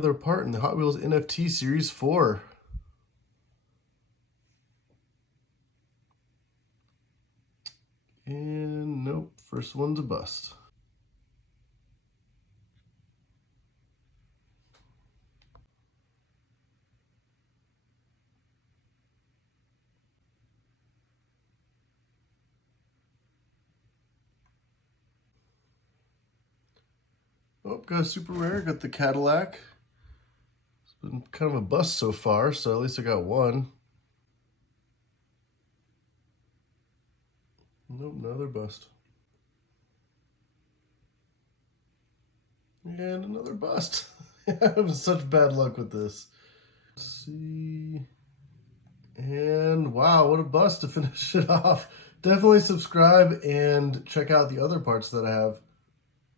Another part in the Hot Wheels NFT Series 4. And nope, first one's a bust. Oh, got a super rare, got the Cadillac. It's been kind of a bust so far, so at least I got one. Nope, another bust. And another bust. I'm having such bad luck with this. Let's see. And wow, what a bust to finish it off. Definitely subscribe and check out the other parts that I have.